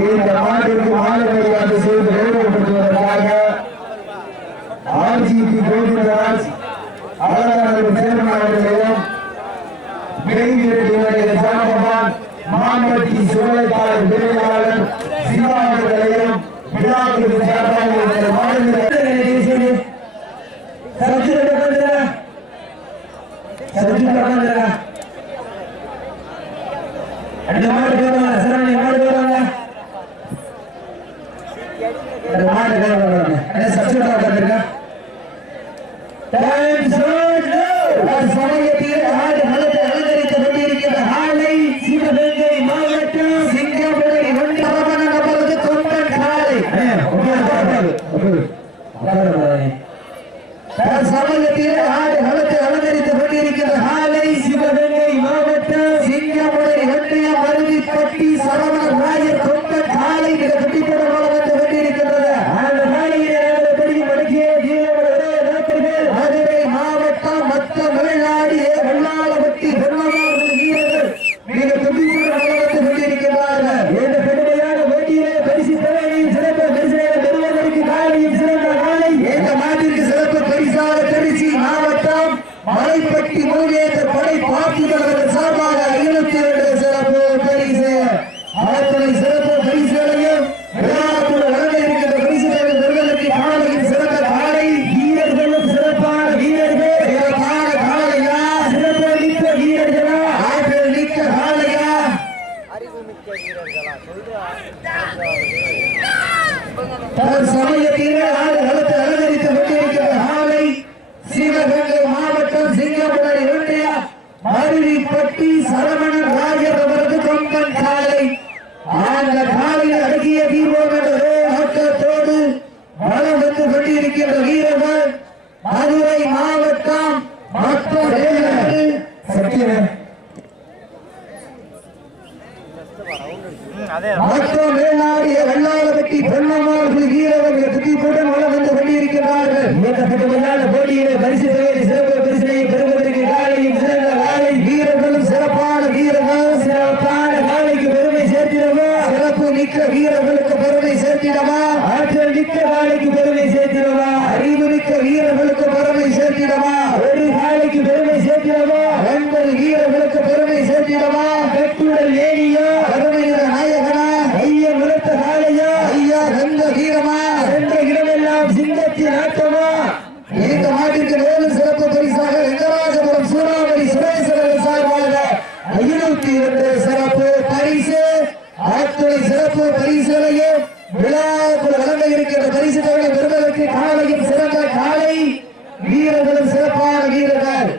இந்த மாட்டிற்கு மாலை மரியாதை செய்து கௌரவப்படுத்துவதற்காக RGP கோவிந்தராஜ் அவர்களுடைய சேர்மன் அவர்களையும் மாம்பட்டி சுழலைப்பாளர் விரைவாளர் சிவா அவர்களையும் விழாவுக்கு வீரர்களுக்கு பெருமை சேர்த்திடவா, ஆற்றல் மிக்க காலைக்கு பெருமை சேர்த்திடவா, அறிவு மிக்க வீரர்களுக்கு பெருமை சேர்த்திடவா, ஒரு காலைக்கு பெருமை சேர்த்திடவா, 9 வீரர்களுக்கு பெருமை சேர்த்திடவா, கட்டுடல் ஏனியா, அருமையில நாயகனா, ஐயா உலர்த்த காலையா, ஐயா கந்த வீரமா, சென்ற இடமெல்லாம் சிங்கத்தின் ஆட்டமா. இந்த மாட்டிற்கு மேலும் சிறப்பு பரிசாக வெங்கராஜபுரம் சூறாவளி சுரேஸ்வரர் சார்பாக 502 சிறப்பு பரிசு, அத்துணை சிறப்பு பரிசுகளையும் விழாக்குள் வழங்க இருக்கிற பரிசு தொகை பெறுவதற்கு காலையும் சிறந்த காலை வீரர்களும் சிறப்பான வீரர்கள்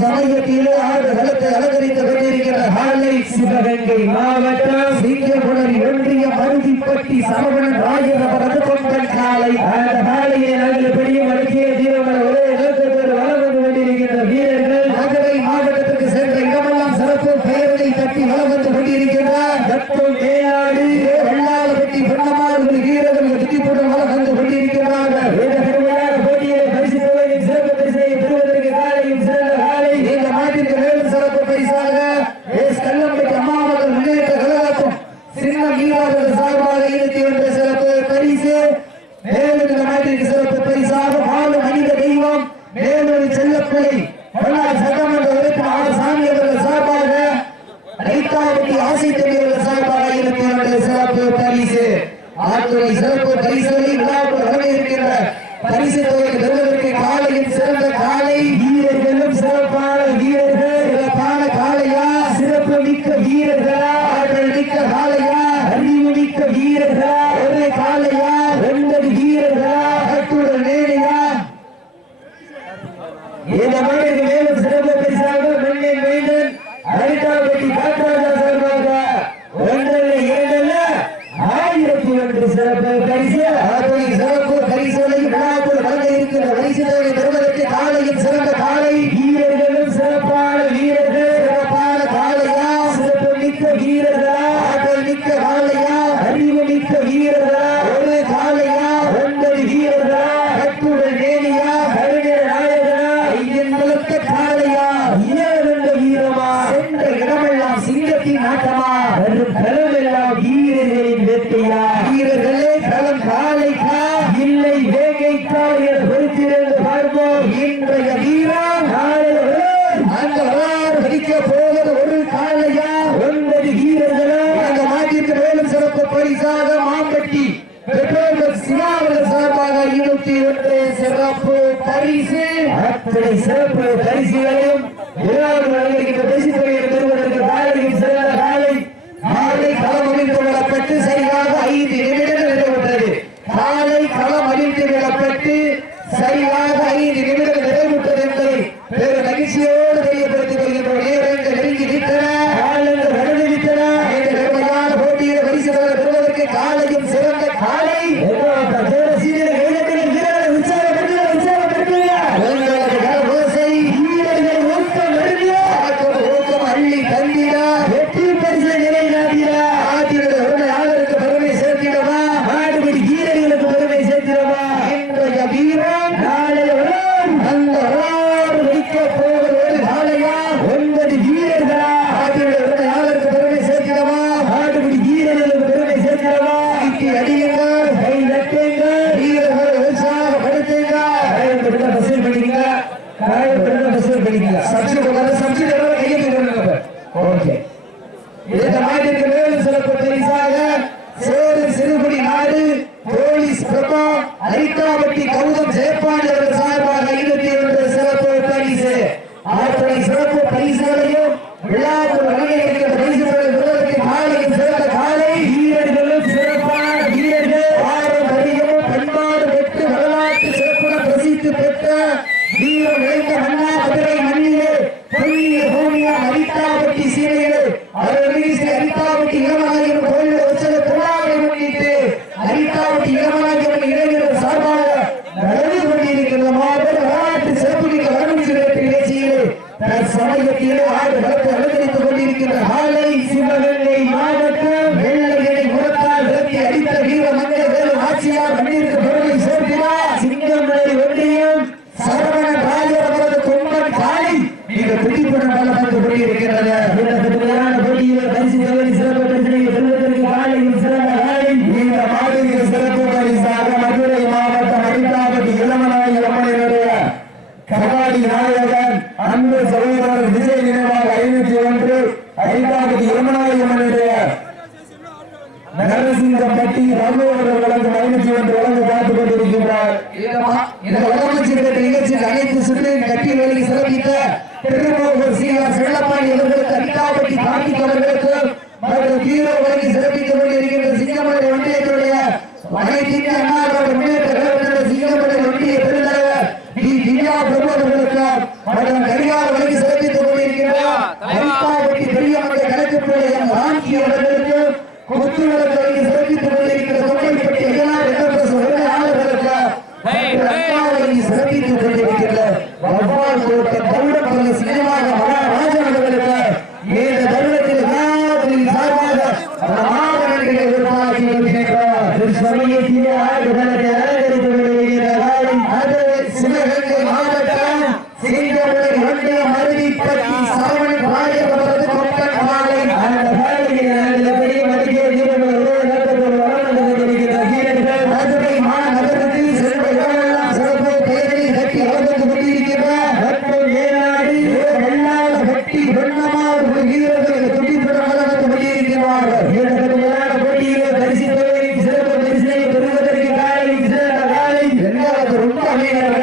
சமயத்திலே ஆடு களத்தை அலங்கரித்துக் கொண்டிருக்கிற காலை சிவகங்கை மாவட்டம் சிங்கமுனரி ஒன்றியம் மருதிப்பட்டி சரவணன் ராஜரவரது கொண்டன் காலை. அந்த காலையை நாங்கள் பெரியும் அடக்கிய தீரமான ஒரே நோக்கத்தோடு வளம் வந்து கொண்டிருக்கின்ற வீரர்கள் மதுரை மாவட்டத்திற்கு சென்ற இடமெல்லாம் சிறப்பு பெயர்களை தட்டி வளம் வந்து கொண்டிருக்கின்றார். தத்துவம் மேலாடு வெள்ளாளப்பட்டி பொன்னமாறு வீரர்கள் வெற்றி போட்டு வளம் வந்து கொண்டிருக்கிறார்கள். இந்த கடுமையான போட்டியை பரிசு தொகையின் சிறப்பு பரிசை பெறுவதற்கு காலையும் சிறந்த காலை. இந்த மாட்டிற்கு மேலும் சிறப்பு பரிசாக எஸ் கல்லம்பட்டி அம்மாவர்கள் முன்னேற்ற கழகத்தும் சின்ன வீரர்கள் சார்பாக 21 சிறப்பு பரிசு. மேலும் இந்த மாட்டிற்கு சிறப்பு பரிசாக வாழும் மனித தெய்வம் மேலூர் செல்லப்பிள்ளை மன்னார் சட்டமன்ற உறுப்பினர் ஆர் சாமி அவர்கள் சார்பாக ரைத்தாவட்டி ஆசை தெரியவர்கள் சார்பாக 22 சிறப்பு பரிசு. ஆற்றுறை சிறப்பு பரிசுகளை விழாவுக்கு வழங்க இருக்கின்ற பரிசு தொகை பெறுவதற்கு காலையில் சிறந்த காலை வீரர்களும் சிறப்பான வீரர்கள் சிறப்பான காலையா, சிறப்பு மிக்க வீரர்களா, ஆற்றல் மிக்க காலையா, அறிவு மிக்க வீரர்களா, ஒரு காலையா, 9 வீரர்களா, கட்டுடல் நேரையா. இந்த மண்ணிற்கு மேலும் சிறப்பு பரிசாக மண்ணின் மைந்தன் அரிட்டாவட்டி காட்டாளர் சார்பாக 1 2 1001 சிறப்பு பரிசு. அத்துணை சிறப்பு பரிசுகளை விழாக்குள் வழங்க இருக்கிற பரிசு தொகை பெறுவதற்கு காலையும் சிறந்த காலை வீரர்களும் சிறப்பான வீரர்கள் சிறப்பான காலையா, சிறப்பு மிக்க வீரர்களா, ஆற்றல் மிக்க காலையா, அறிவு மிக்க வீரர்களா, ஒரு காலையா, 9 வீரர்களா, கட்டுடல் நேரியா, கருணை நாயகனா, ஐயன் வளர்த்த காலையா, 2 வீரமா, சென்ற இடமெல்லாம் சிங்கத்தின் ஆட்டமா. வரும் களம் எல்லாம் வீரர்களின் வேட்டையா வீரர்களே களம் காளைக்கா இல்லை வேங்கைக்கா என பொறுத்திருந்து பார்ப்போம் இன்றைய வீரம் அந்த வடிக்க போவது ஒரு காளையா 9 வீரர்களும் அந்த மாட்டிற்கு மேலும் சிறப்பு பரிசாக மாம்பட்டி பெற்றோர்கள் சிவாவர்கள் சார்பாக 21 சிறப்பு பரிசு அத்தனை சிறப்பு பரிசுகளையும் பெறுவதற்கு காலையில் சிறந்த காலை களம் அழிந்து விடப்பட்டு சரியாக 5 நிமிடங்கள் நிறைவுற்றது காலை களம் அழிந்து விடப்பட்டு சரியாக 5 நிமிடங்கள் நிறைவுற்றது என்பதை வேறு மகிழ்ச்சியோடு தெரியப்படுத்திக் கொள்கின்றோம் நேரங்கள் நெருங்கி விட்டன காலங்கள் கடந்து விட்டன இந்த கடுமையான போட்டியில் பரிசுகளை பெறுவதற்கு காலையும் சிறந்த காலை சமயத்திலே ஆடு வளர்த்து அலங்கரித்துக் கொண்டிருக்கின்ற காலை சிவகங்கை மாவட்டம் வெள்ளையனை முகத்தால் விரட்டி அடித்த வீர மங்கை வேலு ஆட்சியார் மண்ணிற்கு பெருமை சேர்க்கிறார் சிங்கமலை ஒன்றியம் சரவண ராஜர் அவரது கொம்பன் காலை மிக துடிப்புடன் வளர்ந்து கொண்டிருக்கிறது இந்த கடுமையான போட்டியில் பரிசு தவறி சிறப்பு பரிசனை பெறுவதற்கு காலையில் சிறந்த காலை இந்த மாவட்ட சிறப்பு பரிசாக மதுரை மாவட்டம் அடித்தாபதி இளமநாயகி அம்மனுடைய கபாடி நாயகன் அன்பு சகோதரர் விஜய் நினைவாக 501 ஐந்தாவது இளமநாயகனுடைய நரசிங்கம்பட்டி ரகு அவர்கள் வழங்கும் 501 வழங்கு பார்த்துக் கொண்டிருக்கின்றார். இந்த வடமஞ்சிற நிகழ்ச்சியில் அனைத்து சுற்றின் கட்டி வேலை சிறப்பித்த திருமோகர் சீஆர் செல்லப்பாடி அவர்களுக்கு அடிக்காபட்டி கார்த்திக் அவர்களுக்கு மற்றும் ஹீரோ வழங்கி சிறப்பித்துக் கொண்டிருக்கின்ற சிங்கமலை ஒன்றியத்துடைய அனைத்து அண்ணா முன்னேற்ற சிங்கமலை ஒன்றிய பெருந்தலைவர் திவ்யா பிரபு அவர்களுக்கு மற்றும் கரிகால வழங்கி சிறப்பித்துக் கொண்டிருக்கிறார். அரிக்காவட்டி பெரியமலை கணக்குப்படைய ராங்கி அவர்களுக்கு கொத்து வழங்கி சிறப்பித்துக் கொண்டிருக்கிற தொகைப்பட்டி ஆளுநர்களுக்கு வழங்கி சிறப்பித்துக் கொண்டிருக்கிற வவ்வால் கோட்டை தௌடப்பள்ள சினிமாக மகாராஜன் அவர்களுக்கு இந்த தருணத்தில் சார்பாக மாவட்டங்களை உருவாக்கி வருகின்றார். சமயத்திலே ஆடுகளத்தை அலங்கரித்துக் கொண்டிருக்கிறார். சிவகங்கை மாவட்டம் சிங்கமலை ஒன்றிய மருதிப்பட்டி சரவண ராஜர் அவரது கொம்பன் காலை அந்த காலையில் பெரிய மதிய வீரர்கள் மதுரை மாநகரத்தில் சென்ற இடமெல்லாம் சிறப்பு பெயரில் கட்டி வளர்ந்து கொண்டிருக்கிறார். மற்றும் ஏனாடி வெள்ளாள கட்டி வெண்ணமார் வீரர்கள் துடிப்புடன் வளர்ந்து கொண்டிருக்கிறார்கள். இந்த கடுமையான போட்டியிலே பரிசு பெறுவதற்கு சிறப்பு பரிசினை பெறுவதற்கு காலை சிறந்த காலை இரண்டாவது ரொம்ப அமைதியாக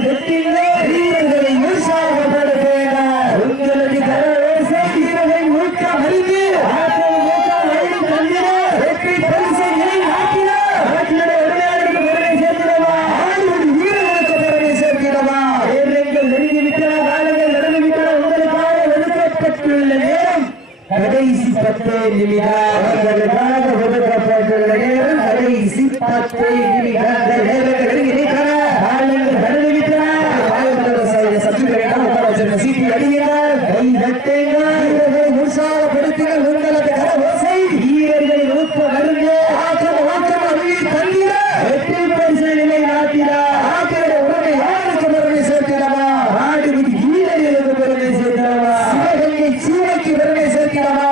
வீரர்களை உற்சாகப்படுத்துங்க. உங்களது கரவேசை வீரர்கள் ஊக்கம் அறிந்து ஆற்றல் ஊக்கம் அள்ளி தந்திட வெற்றி பரிசை நிலைநாட்டிட நாட்டினுடைய உரிமையாளருக்கு பெருமை சேர்த்திடவா, ஆளுநர் வீரர்களுக்கு பெருமை சேர்த்திடவா. நேரங்கள் நெருங்கிவிட்டன, காலங்கள் நடந்துவிட்டன. உங்களுக்காக ஒதுக்கப்பட்டுள்ள நேரம் கடைசி 10 நிமிடம். அவர்களுக்காக ஒதுக்கப்பட்டுள்ள நேரம் கடைசி 10 நிமிடங்கள். நேரங்கள் நெருங்கிவிட்டன, காலங்கள் நடந்துவிட்டன. சீட்டி அடியுங்கள், கை தட்டுங்கள், வீரர்களை உற்சாகப்படுத்துங்கள். உங்களது கரவோசை வீரர்களின் ஊக்கம் அருங்க ஆக்கம் ஆக்கம் அருகி தந்திட வெற்றி பரிசு நிலைநாட்டிட ஆக்கியோட உடனே யாருக்கு பெருமை சேர்த்திடவா, நாடு வீரர்களுக்கு பெருமை சேர்த்திடவா, சிவகங்கை சீமைக்கு பெருமை சேர்த்திடவா,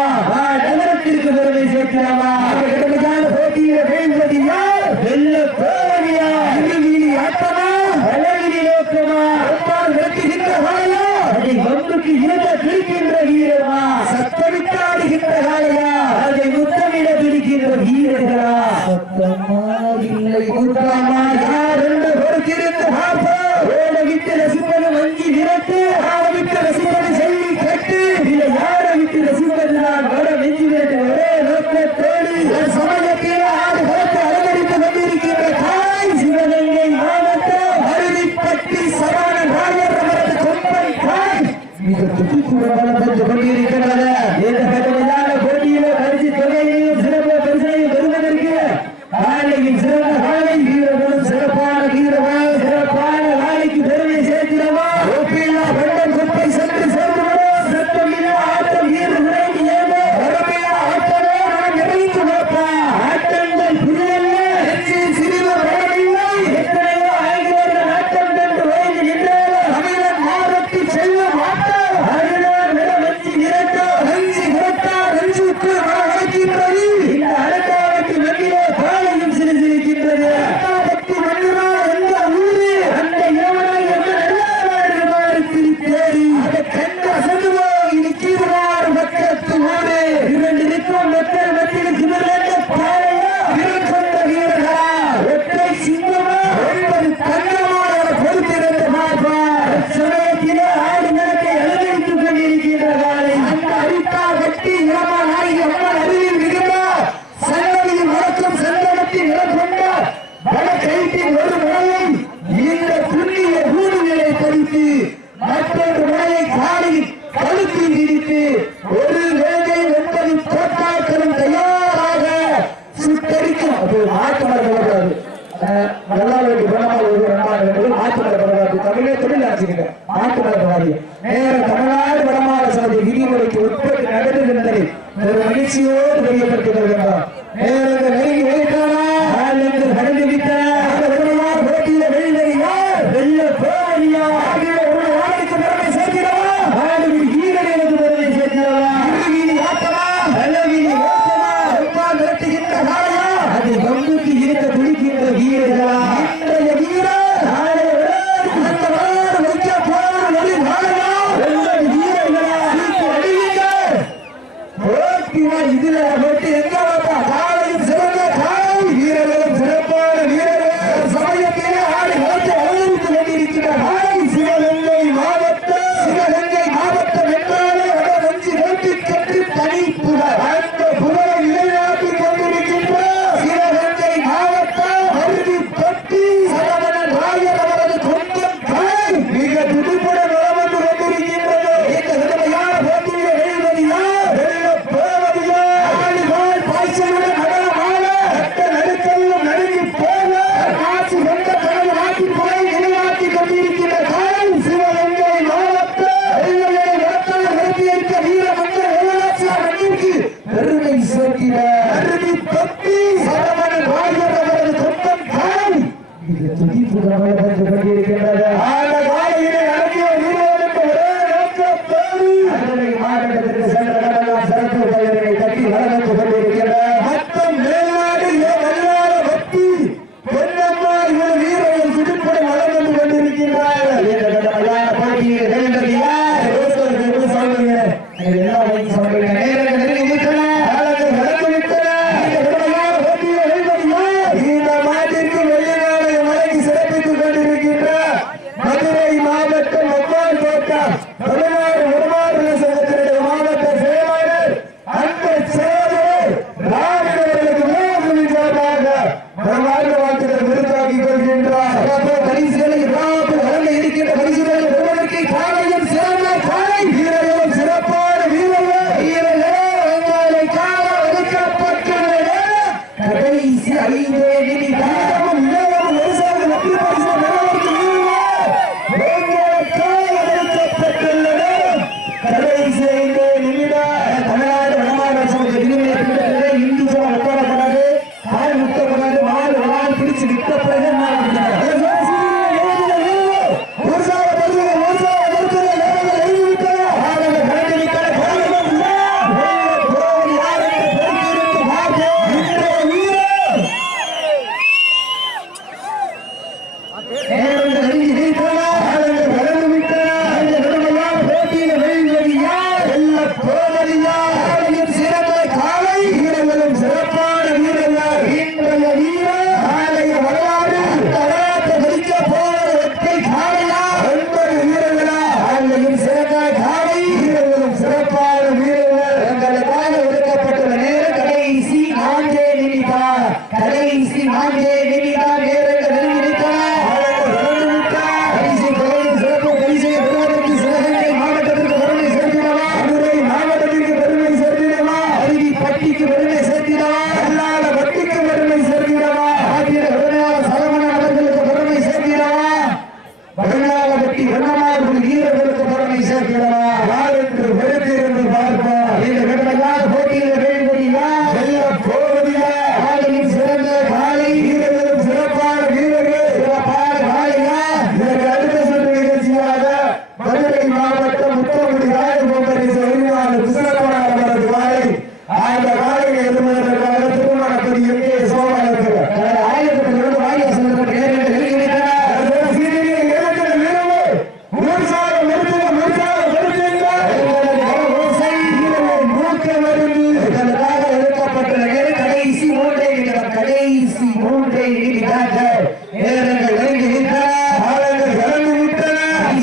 நகரத்திற்கு பெருமை சேர்த்திடவா. கடுமையான போட்டியில வீழ்வது யார்? வெல்ல போவதியா? இருவிழி ஆட்டமா, வலவிழி நோக்கமா, ஒப்பால் வெட்டுகின்ற வாயா, அதை வம்புக்கு இழந்த பிடிக்கின்ற வீரமா, சத்தமிட்டாடுகின்ற காலையா, அதை முத்தமிட பிடிக்கின்ற வீரர்களா? சத்தமா இல்லை முத்தமா, யார் என்று பொறுத்திருந்து பார்ப்போம். ஓடவிட்டு ரசிப்பது வங்கி விரட்டு, ஆரம்பித்து ரசிப்பது செய்தி கட்டு, இல்லை யாரை விட்டு ரசிப்பது நான் வட வெஞ்சி விரட்டு. ஒரே நோக்கத்தோடு சமயத்தில் ஆறு பார்த்து அலங்கரித்துக் கொண்டிருக்கின்ற தாய் சிவகங்கை மாவட்டம் அருவிப்பட்டி சரவண ராயர் அவரது கொம்பன் தாய் மிக துடிப்புடன் வந்து கொண்டிருக்கிறது. இந்த கடுமையான போட்டியில பரிசு தொகையையும் சிறப்பு பரிசையும் பெறுவதற்கு காலையில் சிறந்த காலை வீரர்களும் சிறப்பான வீரர்கள் சிறப்பான காலைக்கு பெருமை சேர்க்கிறவா. ஒப்பில்லா வெள்ளம் குப்பை சென்று சேர்ந்துவிடும் சத்தமில்லா ஆட்டம் வீரர்களை ஏதோ வரமையா ஆட்டமே நாம் நிறைந்து வைப்போம். ஆட்டங்கள் புரியல்ல, சிறிது வரவில்லை. எத்தனையோ ஆகியோர்கள் ஆட்டம் கண்டு ஓய்ந்து நின்றாலும் தமிழன் மாறத்தி செல்லும் ஆட்டம் அதுதான் விட வஞ்சி நிரட்டோ வஞ்சி விரட்டா வஞ்சுக்கு வளர்க்கின்றது. இந்த அடக்காவட்டி மண்ணிலே காலையும் சிறு சிரிக்கின்றது. அடக்காவட்டி மண்ணுமா எந்த ஊரு அந்த இளவனாய் என்ன நல்லாறு திருத்தேரி அதை கண்டு அசந்துவோ இனி கீழ்வாறு பக்கத்து ஊரு இரண்டு நிற்கும் மக்கள் மத்தியில் சிவந்த பாறையா வீரம் கொண்ட வீரர்களா ஒற்றை சிங்கமா ஒன்பது தங்கமா பொறுத்திருந்த மாப்பா சமயத்திலே ஆடு நிலத்தை அலங்கரித்துக் கொண்டிருக்கின்ற காலை அந்த அரிப்பா கட்டி இளமா நாயகி அம்மன் அருகில் விழுந்தா சன்னதியில் வளர்க்கும் சந்தனத்தின் நிலம் கொண்ட வட கைத்தின் ஒரு முறையை இந்த புண்ணிய ஊடுகளை பறித்து மற்றொரு முறையை காலையில் கழுத்தில் இடித்து ஒரு வேலை 9 தோட்டாக்களும் தயாராக சுட்டரிக்கும். அது மாட்டு மரக்கூடாது, நல்லா வேண்டி குணமாக ஒரு மாட்டு மரக்கூடாது. தமிழே தொழில் ஆச்சுக்கிட்ட மாட்டு மரக்கூடாது. நேரம் தமிழ்நாடு வடமாநில சபை விதிமுறைக்கு உட்பட்டு நடந்துகின்றதை ஒரு மகிழ்ச்சியோடு தெரியப்படுத்திக் கொள்கின்றோம். நேரங்கள் நெருங்கி வைத்தானா கடந்து விட்டன. போட்டியில வெள்ள போவதியா ஒரு நாளுக்கு பெருமை சேர்க்கிறவா, நாடு வீரர்களுக்கு பெருமை சேர்க்கிறவா, இருவிழி ஆட்டமா நல்லவிழி ஓட்டமா ஒப்பால் விரட்டுகின்ற காலையா அதை வம்புக்கு இருக்க துடிக்கின்ற வீரர்களா? இன்றைய வீரர் நாளை அந்த வரலாறு வைக்க போன காலையா ஒன்பது வீரர்களா அடியுங்கள். போட்டினா இதுல போட்டு எங்க காலையும் சிறந்த காலை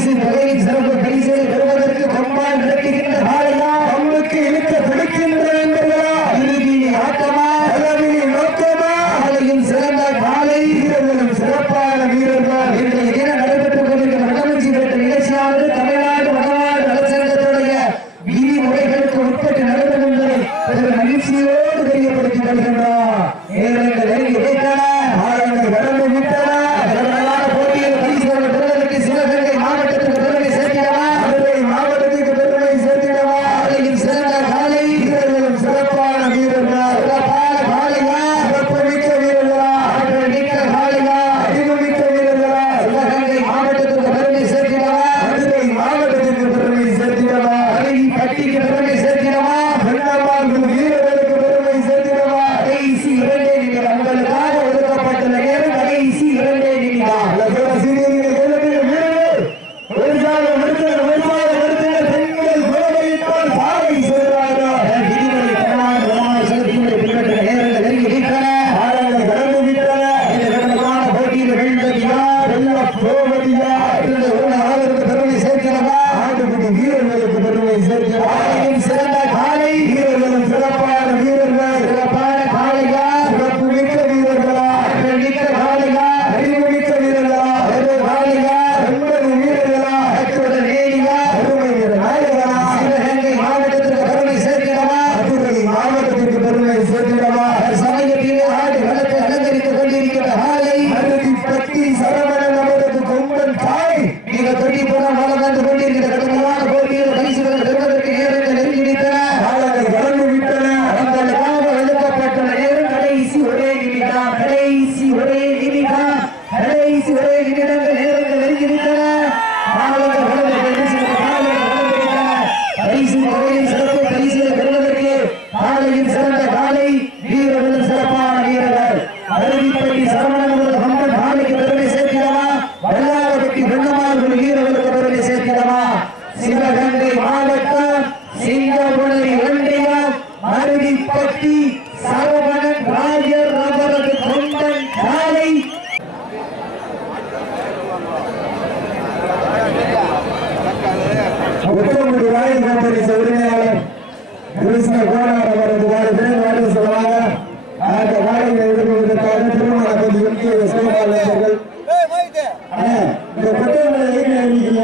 பரிசு தொகையின் சிறப்பு பரிசை பெறுவதற்கு கொம்பால் நடத்துகின்ற காலையா பம்புக்கு இழுக்க பிடிக்கின்ற என்பர்களா இறுதி ஆட்டமா அளவில் நோக்கமா காலையும் சிறந்த காலை வீரர்களும் சிறப்பான வீரர்கள் இன்றைய தினம் நடைபெற்றுக் கொண்டிருக்கிற வடமஞ்சி பெற்ற நிகழ்ச்சியானது தமிழ்நாடு வடநாடு நலச்சங்கத்துடைய விதிமுறைகளுக்கு உட்பட்டு நடைபெறும் என்பதை மகிழ்ச்சியோடு தெரியப்படுத்தி வருகின்றோம். நேரங்கள் நெருங்கி வைத்தன, காலங்கள் கடந்து விட்டன. போட்டியில் பரிசுகளை பெறுவதற்கு சிவகங்கை மாவட்டத்திற்கு பெருமை சேர்த்திடவா, மதுரை மாவட்டத்திற்கு பெருமை சேர்த்திடவா. காலையில் சிறந்த காலை வீரர்களும் சிறப்பான வீரர்கள், சிறப்பான காலையா சிறப்பு மிக்க வீரர்களா, ஆற்றல் மிக்க காலையா அறிவு மிக்க வீரர்களா. சிவகங்கை மாவட்டத்திற்கு பெருமை சேர்த்திடவா, மதுரை மாவட்டத்திற்கு பெருமை சேர்த்திடவா, அருகி பட்டிக்கு பெருமை சேர்த்திடவா, வீரர்களுக்கு பெருமை சேர்த்திடவா. கடைசி 2 நிமிடம் உங்களுக்காக ஒதுக்கப்பட்டுள்ள நேரம் கடைசி 2 நிமிடம். பெருமை சேர்க்கிறவா, ஆட்டுக்குட்டி வீரர்களுக்கு பெருமை சேர்க்கிறவா. சிறந்த காலை வீரர்களும் சிறப்பான வீரர்கள், சிறப்பான காலையா சிறப்பு மிக்க வீரர்களா, மிக்க காலையா அறிவு மிக்க வீரர்களா, காலையா 9 வீரர்களா, அத்துடன் நேரியா பெருமை நாயகனா. சிவகங்கை மாவட்டத்திற்கு பெருமை சேர்க்கிறவா, மதுரை மாவட்டத்திற்கு பெருமை சேர்க்கிறவா. சமயத்தில் ஆடு வளர்த்து அலங்கரித்துக் கொண்டிருக்கிற காலை அருதிப்பட்டி சரவணன் அவரது கொம்பன் காலை மிக தொட்டி போன வளம் வந்து கொண்டிருக்கிற கடுமையான போட்டியில் பரிசுகள் பெறுவதற்கு நேரங்கள் நெருங்கிவிட்டன, காலங்கள் கடந்து விட்டன. உங்களுக்காக ஒதுக்கப்பட்டுள்ள நேரம் கடைசி ஒரே நிமிடம், கடைசி ஒரே நிமிடம், கடைசி ஒரே நிமிடங்கள் நேரங்கள் நெருங்கிவிட்டன. காலங்கள் கடந்து பரிசுகள் காலங்கள் கடந்து விட்டன. பரிசு தொகையின் சிறப்பு பரிசுகளை பெறுவதற்கு காலையில் சிறந்த காலை வீரர்களும் சிறப்பான வீரர்கள். அருவிப்பட்டி சரவணன் கொம்பன் காலைக்கு பெருமை சேர்க்கிறவா, வல்லாரப்பட்டி வெள்ளமார்கள் வீரர்களுக்கு பெருமை சேர்க்கிறவா. சிவகங்கை மாவட்டம் சிங்கமுனை ஒன்றியம் அருவிப்பட்டி சரவணன் ராஜர் அவரது கொம்பன் காலை. உத்தரமுடி வாயில் கம்பெனி உரிமையாளர் கிருஷ்ண கோனார் அவரது வாயில் சொல்லுவாங்க. அந்த வாயில் எடுப்பதற்காக திருமணத்தில் முக்கிய சோழர்கள் இந்த புத்தகங்களை எழுதிக்கீங்க.